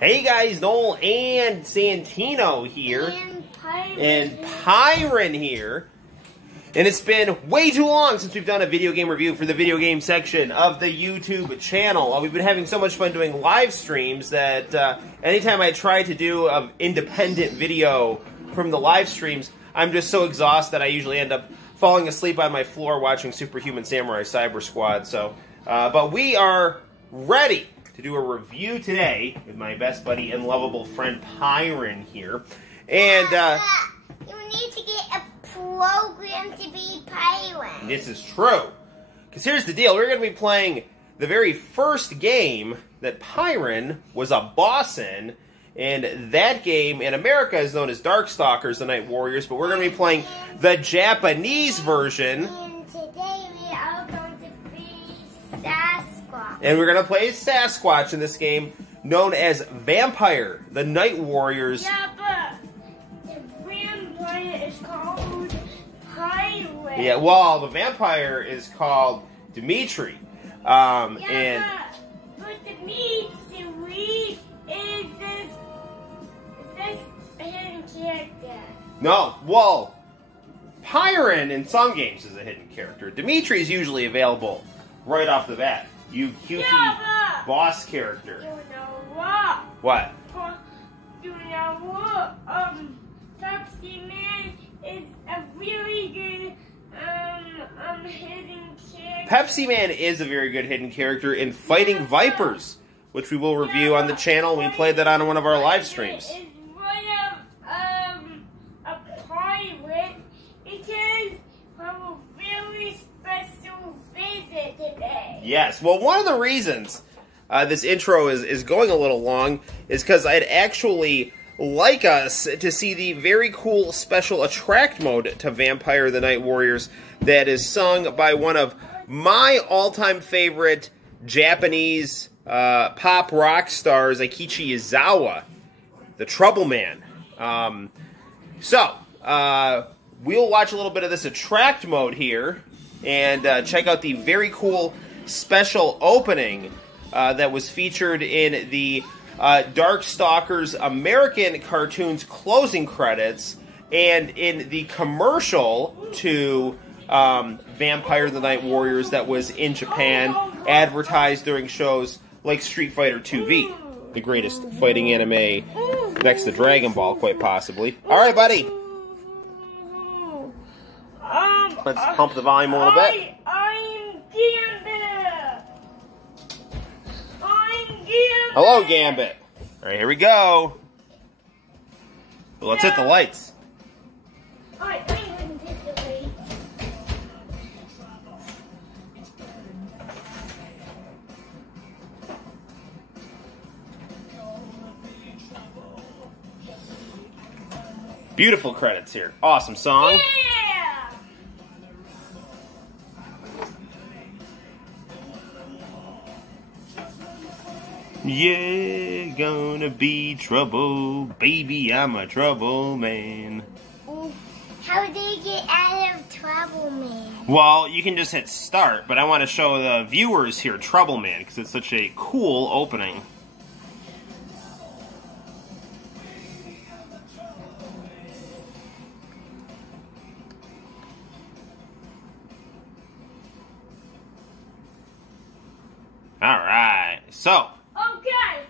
Hey guys, Noel and Santino here. And Pyron here. And it's been way too long since we've done a video game review for the video game section of the YouTube channel. We've been having so much fun doing live streams that anytime I try to do an independent video from the live streams, I'm just so exhausted I usually end up falling asleep on my floor watching Superhuman Samurai Cyber Squad. So, but we are ready to do a review today with my best buddy and lovable friend Pyron here. And you need to get a program to be Pyron. This is true. Because here's the deal. We're going to be playing the very first game that Pyron was a boss in. And that game in America is known as Darkstalkers, the Night Warriors. But we're going to be playing the Japanese version. And today we are going to be Sasquatch. And we're going to play Sasquatch in this game, known as Vampire, the Night Warriors. Yeah, but the vampire is called Pirate. Yeah, well, the vampire is called Dimitri. But Dimitri is this a hidden character. No, well, Pyron in some games is a hidden character. Dimitri is usually available right off the bat. You cutesy boss character. You know what? What? You know what? Pepsi Man is a really good hidden character. Pepsi Man is a very good hidden character in Fighting Vipers, which we will review on the channel. We played that on one of our live streams. Is one of a pirate because we have a very special visit today. Yes, well, one of the reasons this intro is going a little long is because I'd actually like us to see the very cool special attract mode to Vampire the Night Warriors that is sung by one of my all-time favorite Japanese pop rock stars, Aikichi Izawa, the Trouble Man. We'll watch a little bit of this attract mode here and check out the very cool special opening that was featured in the Darkstalkers American cartoons closing credits and in the commercial to Vampire the Night Warriors that was in Japan, advertised during shows like Street Fighter 2V, the greatest fighting anime next to Dragon Ball, quite possibly. Alright, buddy. Let's pump the volume a little bit. I'm Gambit. Hello, Gambit. Alright, here we go. Well, let's hit the lights. I'm going to hit the lights. Beautiful credits here. Awesome song. Yeah! Yeah, gonna be trouble, baby, I'm a trouble man. How do you get out of trouble, man? Well, you can just hit start, but I want to show the viewers here Trouble Man, because it's such a cool opening. Alright, so Okay,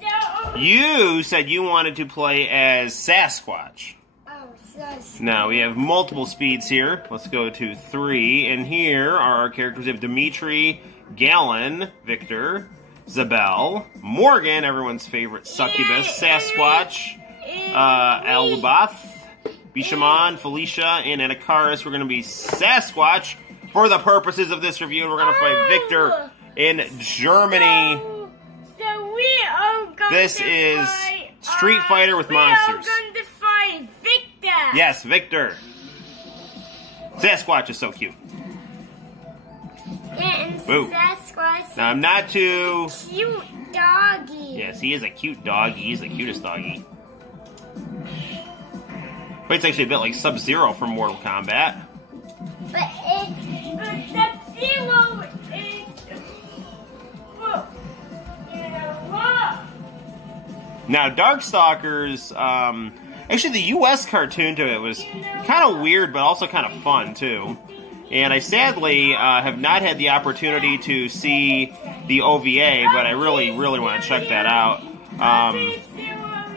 so... you said you wanted to play as Sasquatch. Oh, so... Now, we have multiple speeds here. Let's go to 3. And here are our characters. We have Dimitri, Galen, Victor, Zabel, Morgan, everyone's favorite succubus, Sasquatch, Albath, Bishaman, Felicia, and Anakaris. We're going to be Sasquatch for the purposes of this review. We're going to fight Victor in Germany. So we are going This to is fight, Street Fighter with monsters. We are going to fight Victor. Yes, Victor. Sasquatch is so cute. And Boo. Sasquatch. Now, I'm not too... Cute doggy. Yes, he is a cute doggy. He's the cutest doggy. But it's actually a bit like Sub-Zero from Mortal Kombat. But Sub-Zero is... You know what? Now, Darkstalkers, actually the U.S. cartoon to it was kind of weird, but also kind of fun, too. And I sadly have not had the opportunity to see the OVA, but I really, really want to check that out.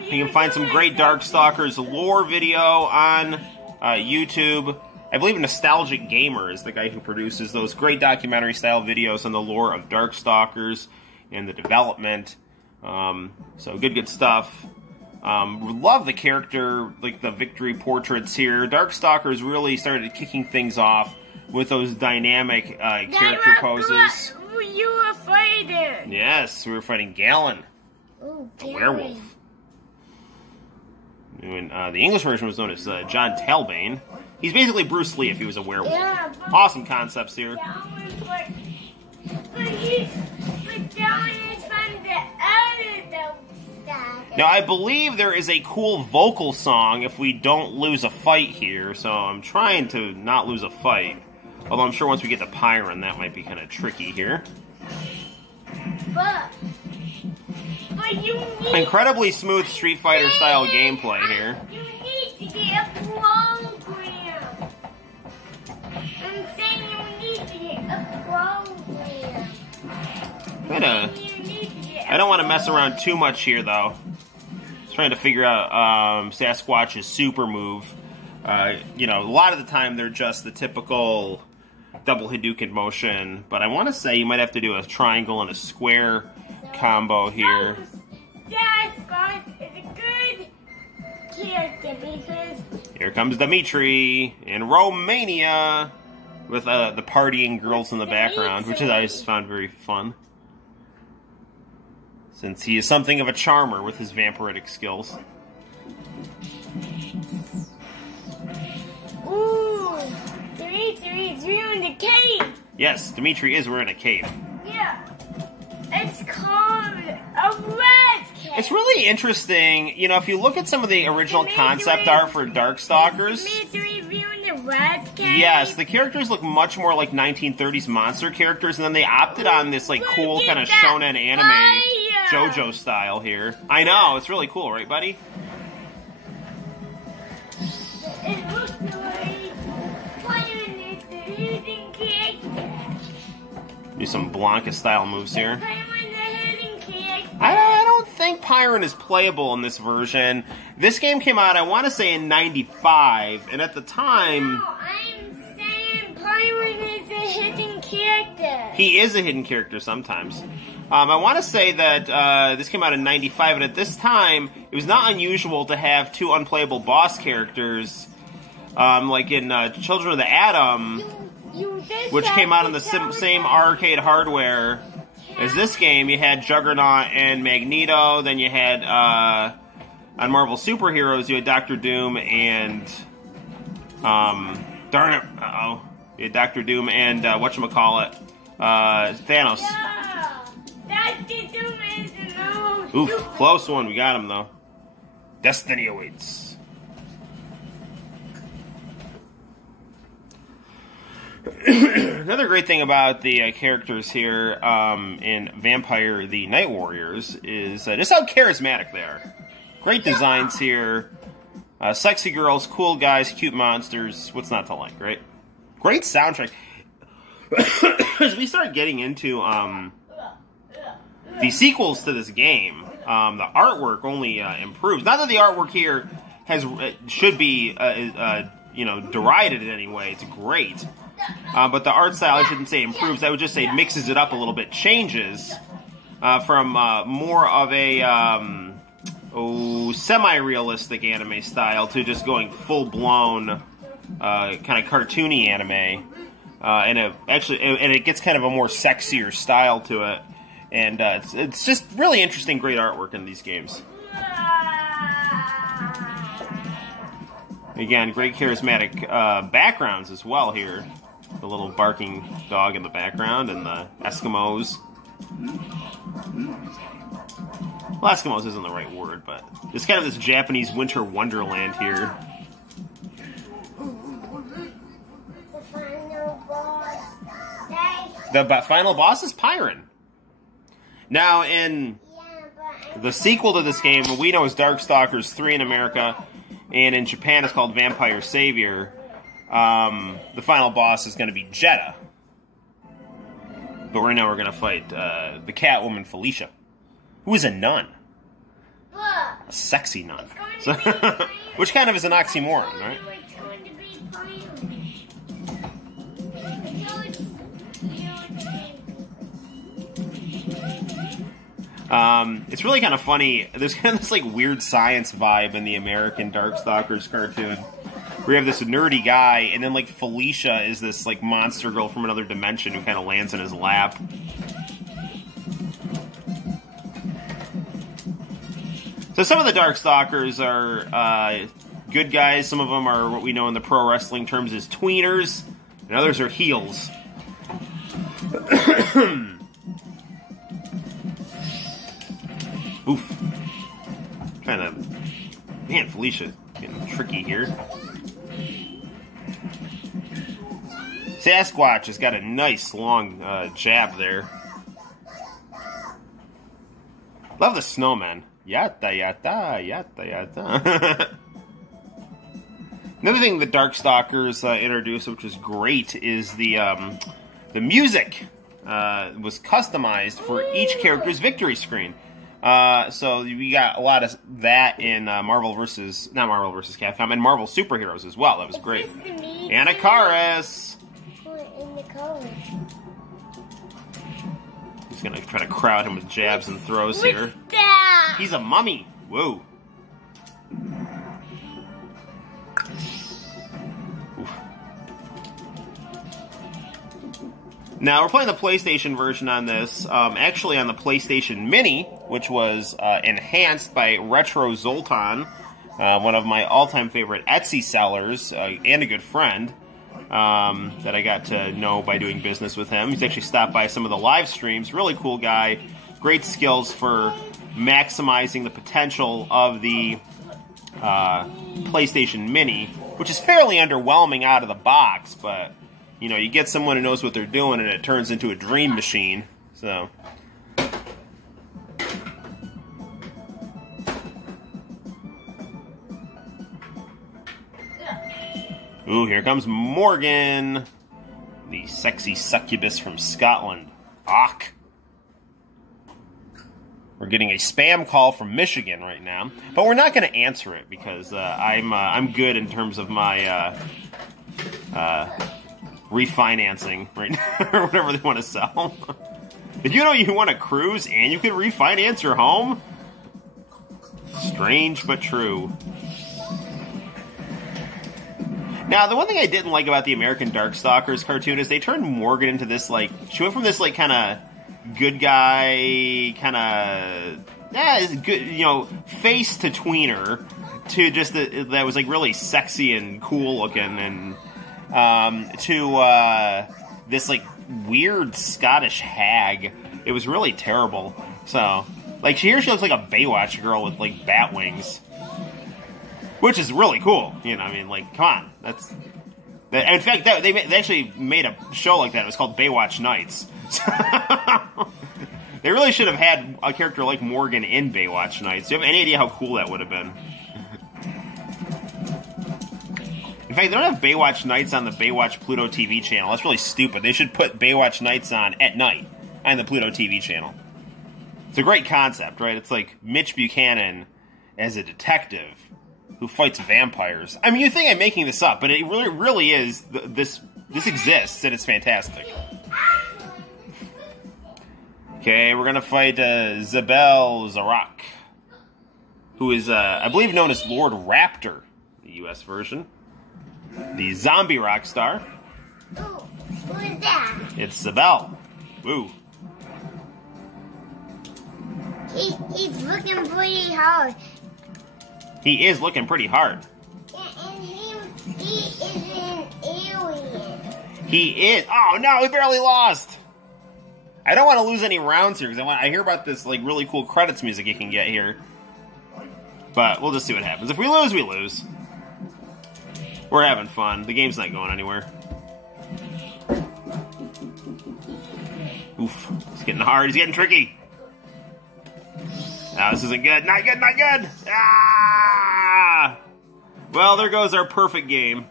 You can find some great Darkstalkers lore video on YouTube. I believe Nostalgic Gamer is the guy who produces those great documentary-style videos on the lore of Darkstalkers and the development. So good stuff. Love the character, like the victory portraits here. Darkstalkers really started kicking things off with those dynamic character poses. You were fighting. Yes, we were fighting Galen, Ooh, a werewolf. And, the English version was known as John Talbane. He's basically Bruce Lee if he was a werewolf. Yeah, Awesome concepts here. Galen is from the other side. Now, I believe there is a cool vocal song if we don't lose a fight here, so I'm trying to not lose a fight. Although I'm sure once we get to Pyron, that might be kind of tricky here. But you need... Incredibly smooth Street Fighter-style gameplay here. You need to get a program. I'm saying you need to get a program. I don't want to mess around too much here, though. Just trying to figure out Sasquatch's super move. You know, a lot of the time they're just the typical double Hadouken motion, but I want to say you might have to do a triangle and a square combo here. Sasquatch is a good character because... Here comes Dimitri in Romania with the partying girls in the background, which I always found very fun, since he is something of a charmer with his vampiric skills. Ooh, Dimitri's wearing a cape. Yes, Dimitri is wearing a cape. Yeah, it's called a red cape. It's really interesting, you know, if you look at some of the original concept art for Darkstalkers. Dimitri wearing a red cape. Yes, the characters look much more like 1930s monster characters, and then they opted on this like cool kind of shonen anime JoJo style here. I know, it's really cool, right, buddy? It looks like Pyron is the hidden character. Do some Blanca-style moves here. Pyron the hidden character. I don't think Pyron is playable in this version. This game came out, I want to say, in '95, and at the time... No, I'm saying Pyron is a hidden character. He is a hidden character sometimes. I want to say that this came out in '95, and at this time, it was not unusual to have two unplayable boss characters, like in Children of the Atom, which came out on the same arcade hardware as this game. You had Juggernaut and Magneto, then you had, on Marvel Superheroes, you had Dr. Doom and, darn it, you had Dr. Doom and, whatchamacallit, Thanos. Oof, close one. We got him, though. Destiny awaits. Another great thing about the characters here in Vampire the Night Warriors is just how charismatic they are. Great designs here. Sexy girls, cool guys, cute monsters. What's not to like, right? Great soundtrack. As we start getting into... the sequels to this game, the artwork only improves. Not that the artwork here should be, you know, derided in any way. It's great. But the art style, I shouldn't say improves. I would just say mixes it up a little bit. Changes from more of a semi-realistic anime style to just going full-blown kind of cartoony anime. And it gets kind of a more sexier style to it. And it's just really interesting, great artwork in these games. Again, great charismatic backgrounds as well here. The little barking dog in the background and the Eskimos. Well, Eskimos isn't the right word, but it's kind of this Japanese winter wonderland here. The final boss is Pyron. Now, in The sequel to this game, what we know as Darkstalkers 3 in America, and in Japan it's called Vampire Savior. The final boss is going to be Jeddah. But right now we're going to fight the Catwoman Felicia, who is a nun. A sexy nun. So, which kind of is an oxymoron, right? It's really kind of funny. There's kind of this like weird science vibe in the American Darkstalkers cartoon. We have this nerdy guy, and then like Felicia is this like monster girl from another dimension who kind of lands in his lap. So some of the Darkstalkers are good guys. Some of them are what we know in the pro wrestling terms as tweeners, and others are heels. Oof. Man, Felicia getting tricky here. Sasquatch has got a nice long jab there. Love the snowman. Yatta, yatta, yatta, yatta. Another thing the Darkstalkers introduced, which was great, is the music was customized for each character's victory screen. So we got a lot of that in not Marvel vs. Capcom, and Marvel Superheroes as well. That was great. And a Karis. In the colors. He's gonna try to crowd him with jabs and throws here. That? He's a mummy. Whoa. Oof. Now, we're playing the PlayStation version on this. Actually on the PlayStation Mini, which was enhanced by Retro Zoltan, one of my all-time favorite Etsy sellers, and a good friend, that I got to know by doing business with him. He's actually stopped by some of the live streams. Really cool guy. Great skills for maximizing the potential of the PlayStation Mini, which is fairly underwhelming out of the box, but you know, you get someone who knows what they're doing and it turns into a dream machine. So ooh, here comes Morgan, the sexy succubus from Scotland. Ach. We're getting a spam call from Michigan right now, but we're not going to answer it because I'm good in terms of my refinancing right now, or whatever they want to sell. Did you know you want to cruise and you can refinance your home? Strange but true. Now, the one thing I didn't like about the American Darkstalkers cartoon is they turned Morgan into this, like, she went from this, like, kind of good guy, kind of, good, you know, face to tweener, to just that was, like, really sexy and cool looking, and to this like weird Scottish hag. It was really terrible. So, like, here she looks like a Baywatch girl with like bat wings, which is really cool. You know, I mean, like, come on, that's. In fact, they actually made a show like that. It was called Baywatch Nights. They really should have had a character like Morgan in Baywatch Nights. Do you have any idea how cool that would have been? In fact, they don't have Baywatch Nights on the Baywatch Pluto TV channel. That's really stupid. They should put Baywatch Nights on at night on the Pluto TV channel. It's a great concept, right? It's like Mitch Buchanan as a detective who fights vampires. I mean, you think I'm making this up, but it really is. This exists, and it's fantastic. Okay, we're gonna fight Zabel Zarak, who is, I believe, known as Lord Raptor, the U.S. version. The zombie rock star. Ooh, who is that? It's Zabel. Woo. He's looking pretty hard. He is looking pretty hard. And he is an alien. He is. Oh no, we barely lost. I don't want to lose any rounds here because I hear about this like really cool credits music you can get here. But we'll just see what happens. If we lose, we lose. We're having fun. The game's not going anywhere. Oof. He's getting hard. He's getting tricky. No, this isn't good. Not good, not good! Ah! Well, there goes our perfect game.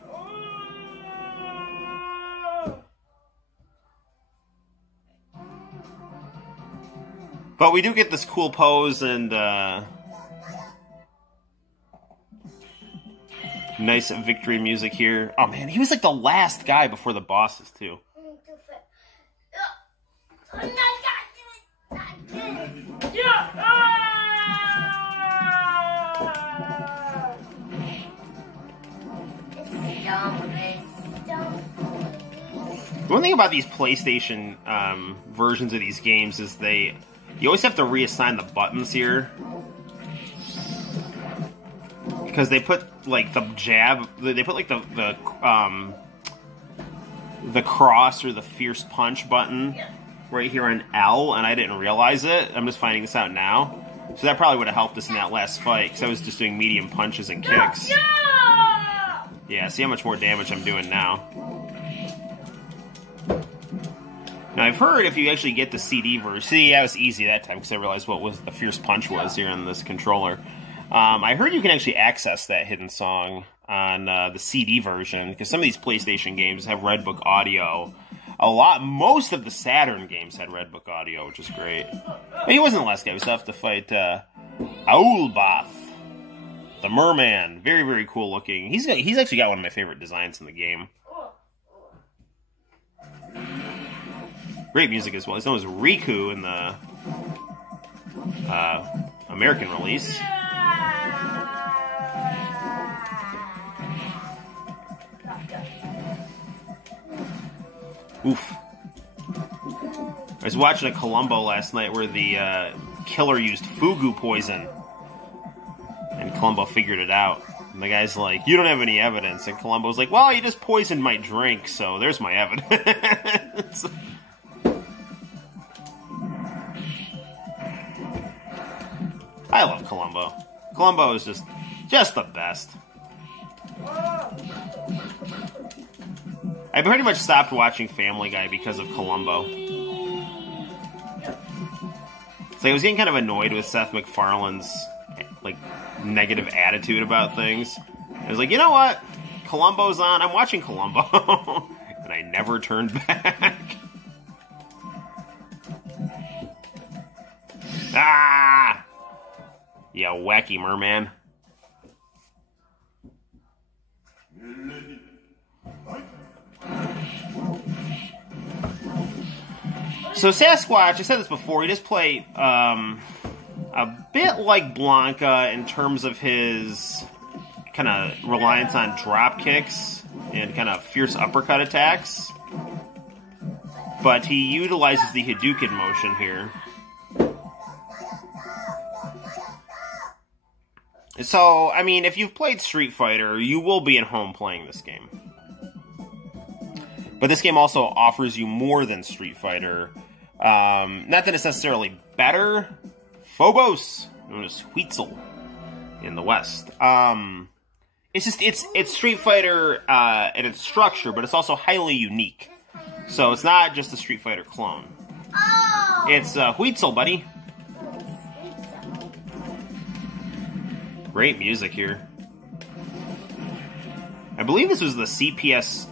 But we do get this cool pose and nice victory music here. Oh man, he was like the last guy before the bosses too. One thing about these PlayStation versions of these games is you always have to reassign the buttons here. Because they put, like, the jab, they put, like, the cross or the fierce punch button right here on L, and I didn't realize it. I'm just finding this out now. So that probably would have helped us in that last fight, because I was just doing medium punches and kicks. Yeah, see how much more damage I'm doing now. Now, I've heard if you actually get the CD version... See, that was easy that time, because I realized what was the fierce punch was here on this controller. I heard you can actually access that hidden song on the CD version, because some of these PlayStation games have Red Book audio. Most of the Saturn games had Red Book audio, which is great. But he wasn't the last guy. We still have to fight Aulbath, the merman. Very, very cool looking. He's actually got one of my favorite designs in the game. Great music as well. He's known as Riku in the American release. Oof. I was watching a Columbo last night where the killer used fugu poison. And Columbo figured it out. And the guy's like, you don't have any evidence. And Columbo's like, well, you just poisoned my drink, so there's my evidence. I love Columbo. Columbo is just the best. I pretty much stopped watching Family Guy because of Columbo. So I was getting kind of annoyed with Seth MacFarlane's like negative attitude about things. I was like, you know what? Columbo's on. I'm watching Columbo. And I never turned back. Ah! Yeah, wacky merman. So Sasquatch, I said this before, he does play a bit like Blanca in terms of his kind of reliance on drop kicks and kind of fierce uppercut attacks. But he utilizes the Hadouken motion here. So, I mean, if you've played Street Fighter, you will be at home playing this game. But this game also offers you more than Street Fighter. Not that it's necessarily better. Phobos, known as Huitzel in the West. It's Street Fighter in its structure, but it's also highly unique. So it's not just a Street Fighter clone. Oh. It's Huitzel, buddy. Great music here. I believe this was the CPS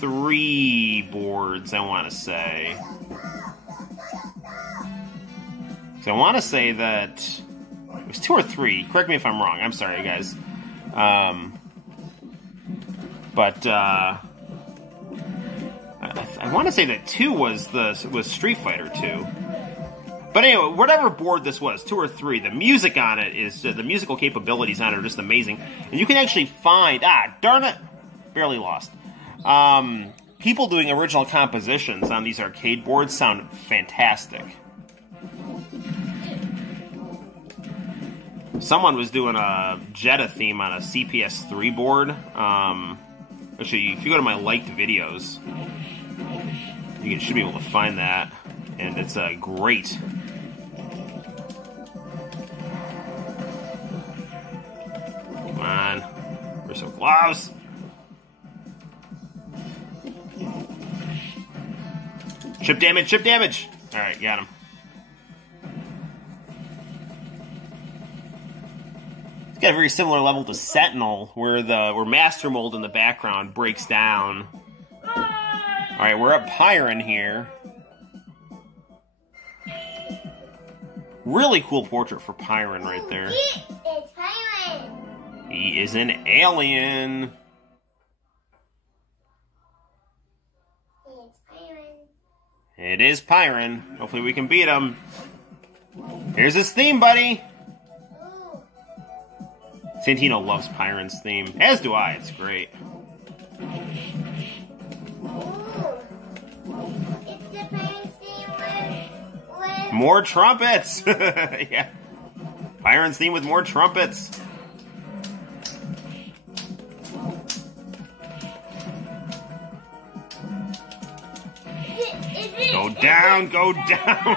3 boards, I want to say. So I want to say that it was 2 or 3. Correct me if I'm wrong. I'm sorry, guys. But I want to say that 2 was Street Fighter 2. But anyway, whatever board this was, 2 or 3, the music on it is the musical capabilities on it are just amazing, and you can actually find darn it, barely lost. People doing original compositions on these arcade boards sound fantastic. Someone was doing a Jetta theme on a CPS 3 board. Actually, if you go to my liked videos, you should be able to find that, and it's great. Come on, we're so close. Chip damage, chip damage. All right, got him. It's got a very similar level to Sentinel, where Master Mold in the background breaks down. Alright, we're at Pyron here. Really cool portrait for Pyron right there. It's Pyron. He is an alien. It's Pyron. It is Pyron. Hopefully we can beat him. Here's his theme, buddy. Ooh. Santino loves Pyron's theme. As do I. It's great. It's the Pyron theme with... More trumpets! Yeah. Pyron's theme with more trumpets. Go down, go down!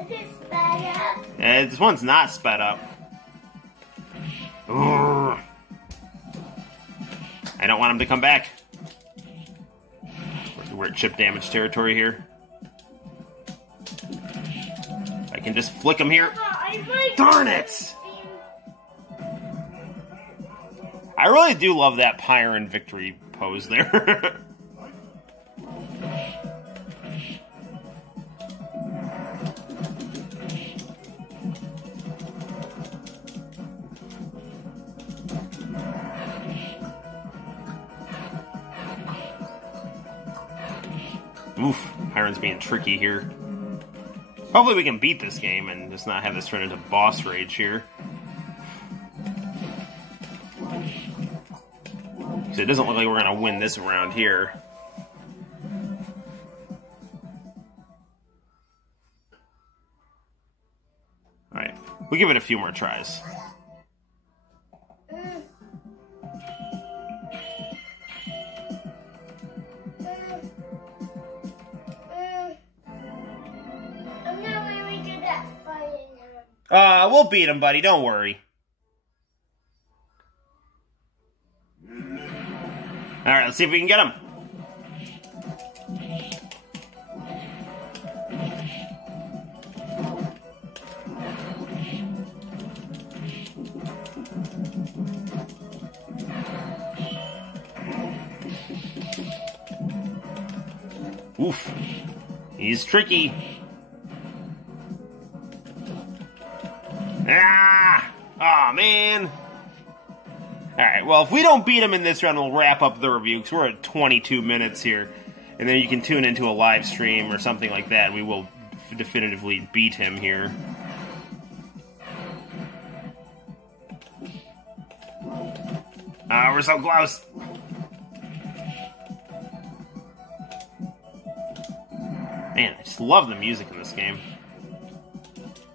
Is it sped up? This one's not sped up. Urgh. I don't want him to come back. We're at chip damage territory here. I can just flick him here. Darn it! I really do love that Pyron victory pose there. Oof, Pyron's being tricky here. Hopefully we can beat this game and just not have this turn into boss rage here. So it doesn't look like we're going to win this round here. Alright, we'll give it a few more tries. We'll beat him, buddy. Don't worry. Alright, let's see if we can get him. Oof. He's tricky. Ah! Aw, man. Alright, well, if we don't beat him in this round, we'll wrap up the review, because we're at 22 minutes here. And then you can tune into a live stream or something like that, and we will definitively beat him here. Ah, we're so close. Man, I just love the music in this game.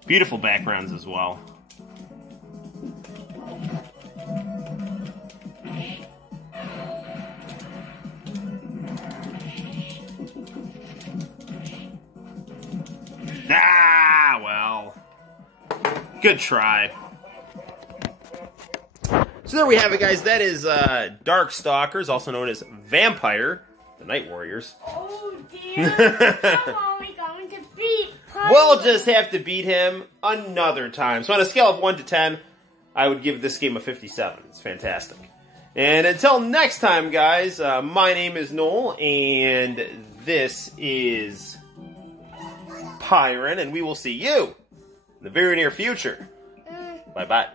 Beautiful backgrounds as well. Ah, well. Good try. So there we have it, guys. That is Darkstalkers, also known as Vampire, the Night Warriors. Oh, dear. How are we going to beat Pyron? We'll just have to beat him another time. So on a scale of 1 to 10, I would give this game a 57. It's fantastic. And until next time, guys, my name is Noel, and this is Pyron, and we will see you in the very near future. Bye-bye.